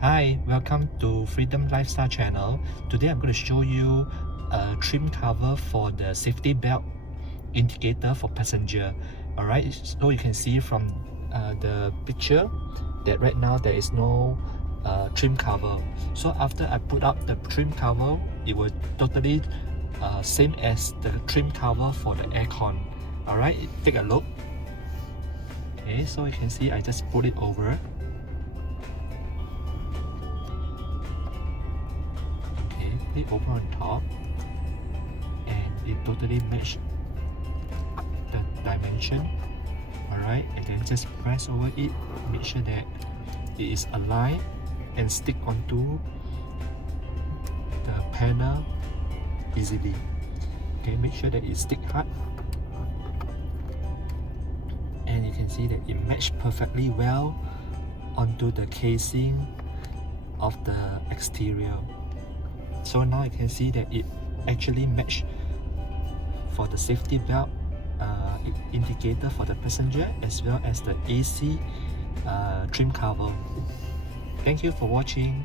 Hi, welcome to Freedom Lifestyle channel. Today I'm going to show you a trim cover for the safety belt indicator for passenger. Alright, so you can see from the picture that right now there is no trim cover. So after I put up the trim cover, it will totally same as the trim cover for the aircon. Alright, take a look. Okay, so you can see I just put it over. Put it over on top, and it totally match the dimension. Alright, and then just press over it, make sure that it is aligned and stick onto the panel easily. Okay, make sure that it stick hard, and you can see that it matched perfectly well onto the casing of the exterior. So now you can see that it actually matched for the safety belt indicator for the passenger, as well as the AC trim cover. Thank you for watching.